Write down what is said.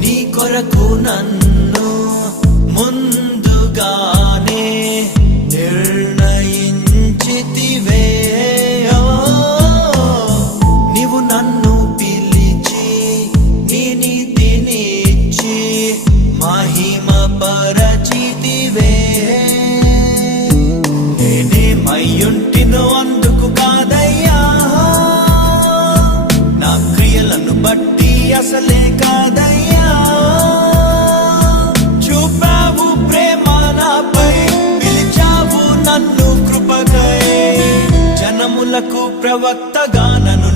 నీ కొరకు నన్ను ముందుగానే నిర్ణయించితివే. నీవు నన్ను పిలిచి నీ నీతినిచ్చి మహిమ పరచితివే. నేనేమయ్యుంటినో అందుకు కాదయ్యా, నా క్రియలను బట్టి అసలే కాదయ్యా. చూపావు ప్రేమ నాపై, పిలిచావు నన్ను కృపకై. జనములకు ప్రవక్తగా నన్ను